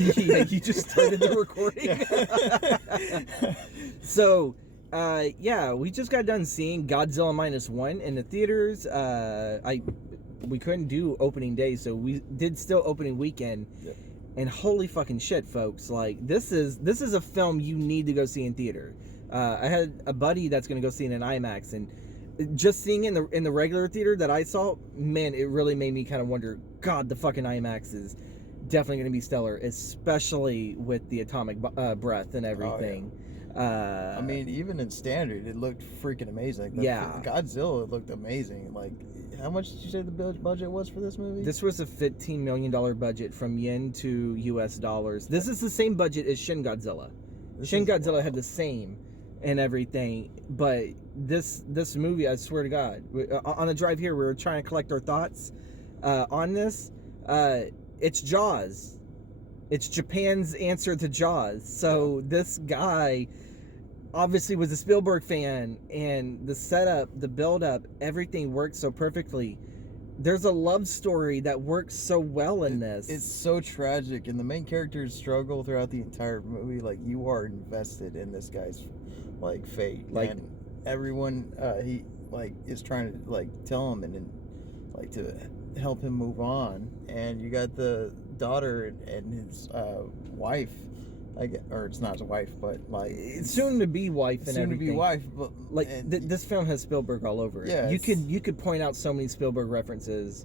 Yeah, you just started the recording. So, yeah, we just got done seeing Godzilla -1 in the theaters. We couldn't do opening day, so we did still opening weekend. Yep. And holy fucking shit, folks! Like this is a film you need to go see in theater. I had a buddy that's going to go see it in IMAX, and just seeing it in the regular theater that I saw, man, it really made me kind of wonder. God, the fucking IMAX is definitely going to be stellar, especially with the atomic breath and everything. Oh, yeah. I mean, even in standard, it looked freaking amazing. Yeah. Godzilla looked amazing. Like, how much did you say the budget was for this movie? This was a $15 million budget from yen to US dollars. This is the same budget as Shin Godzilla. Shin Godzilla had the same and everything, but this movie, I swear to God, on the drive here, we were trying to collect our thoughts on this. It's Jaws. It's Japan's answer to Jaws. So this guy obviously was a Spielberg fan, and the setup, the build-up, everything works so perfectly. There's a love story that works so well in this. It's so tragic, and the main characters struggle throughout the entire movie. Like, you are invested in this guy's like fate, like, and everyone he like is trying to like tell him and like to help him move on. And you got the daughter and his wife, or it's not his wife, but like soon to be wife and soon everything. to be wife, but like this film has Spielberg all over it. Yeah, you could point out so many Spielberg references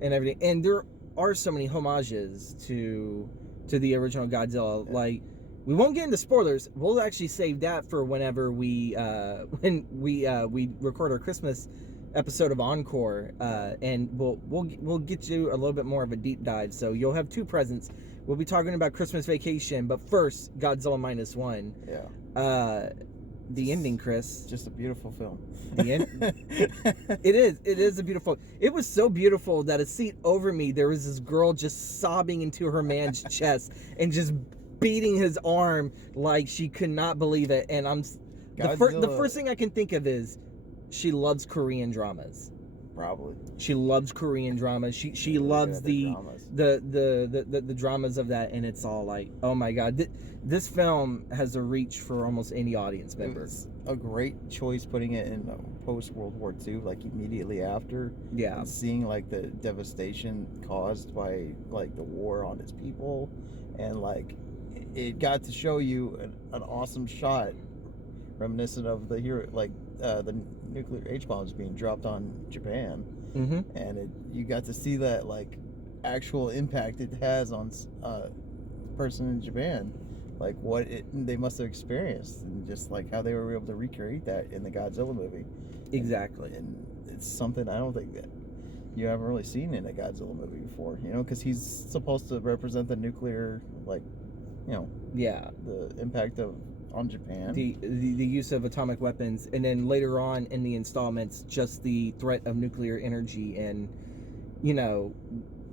and everything, and there are so many homages to the original Godzilla. Yeah. Like, we won't get into spoilers. We'll actually save that for whenever we record our Christmas episode of Encore, and we'll get you a little bit more of a deep dive. So you'll have two presents. We'll be talking about Christmas Vacation, but first, Godzilla -1. Yeah. The ending, Chris. Just a beautiful film. The end. It is a beautiful. It was so beautiful that a seat over me, there was this girl just sobbing into her man's chest and just beating his arm like she could not believe it. And the first thing I can think of is she loves Korean dramas. Probably. She loves Korean dramas. She loves the dramas of that, and it's all like, oh my God, this film has a reach for almost any audience member. It's a great choice putting it in post World War II, like immediately after. Yeah. And seeing like the devastation caused by like the war on its people, and like it got to show you an awesome shot reminiscent of the hero, like the nuclear H-bombs being dropped on Japan. Mm-hmm. And you got to see that like actual impact it has on a person in Japan, like what they must have experienced, and just like how they were able to recreate that in the Godzilla movie. Exactly. And it's something I don't think that you haven't really seen in a Godzilla movie before, you know, because he's supposed to represent the nuclear, like, you know, yeah, the impact on Japan, the use of atomic weapons, and then later on in the installments, just the threat of nuclear energy, and you know,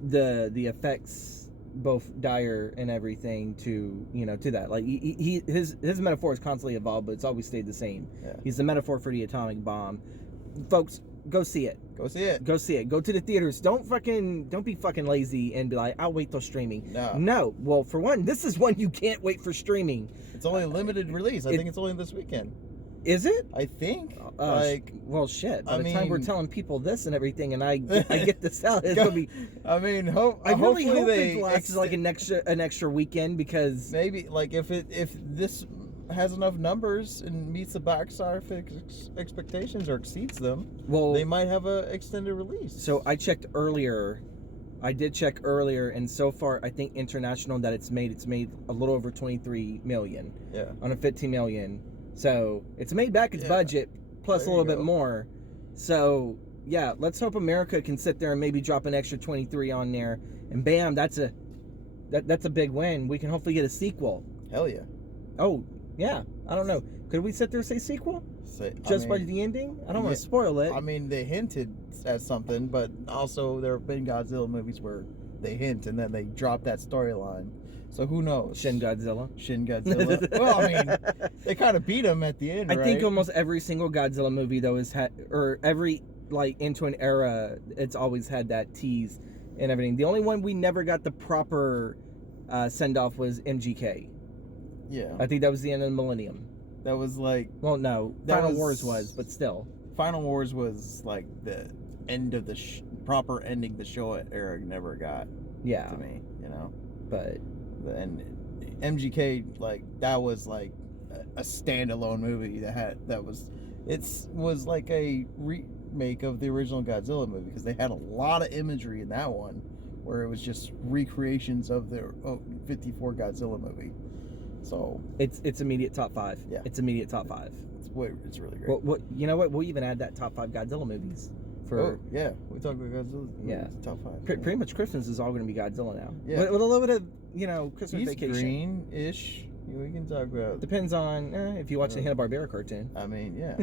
the effects, both dire and everything, to that. Like his metaphor is constantly evolved, but it's always stayed the same. Yeah. He's the metaphor for the atomic bomb. Folks, go see it. Go see it. Go see it. Go to the theaters. Don't be fucking lazy and be like, I'll wait till streaming. No. Well, for one, this is one you can't wait for streaming. It's only a limited release. I think it's only this weekend. Is it? I think. Well, shit. By the time we're telling people this and everything, and I get this out, it's gonna be. I mean, I really hope it lasts like an extra weekend, because maybe like if this has enough numbers and meets the box office expectations or exceeds them, well, they might have an extended release. So I checked earlier. I did check earlier, and so far, I think international that it's made a little over 23 million. Yeah. On a 15 million. So it's made back its budget plus a little bit more. So yeah, let's hope America can sit there and maybe drop an extra 23 on there, and bam, that's a big win. We can hopefully get a sequel. Hell yeah. Oh yeah, I don't know. Could we sit there and say sequel? By the ending? I don't want to spoil it. I mean, they hinted at something, but also there have been Godzilla movies where they hint and then they drop that storyline. So who knows? Shin Godzilla. Well, I mean, they kind of beat him at the end, I think almost every single Godzilla movie, though, or every, like, into an era, it's always had that tease and everything. The only one we never got the proper send off was MGK. Yeah. I think that was the end of the millennium. That was like... Well, no, That Final was- Wars was, but still. Final Wars was like the end of the... proper ending the show era never got Yeah. to me, you know? But And MGK, like, that was like a standalone movie that was like a remake of the original Godzilla movie, because they had a lot of imagery in that one where it was just recreations of the 54 Godzilla movie. So it's immediate top 5. Yeah. It's immediate top 5. it's really great. What you know what? We'll even add that top 5 Godzilla movies for. Oh, yeah, we talked about Godzilla. Yeah. Top 5. Pretty much Christmas is all going to be Godzilla now. Yeah. With a little bit of, Christmas He's vacation. green-ish. We can talk about. Depends on if you watch the Hanna-Barbera cartoon. I mean, yeah.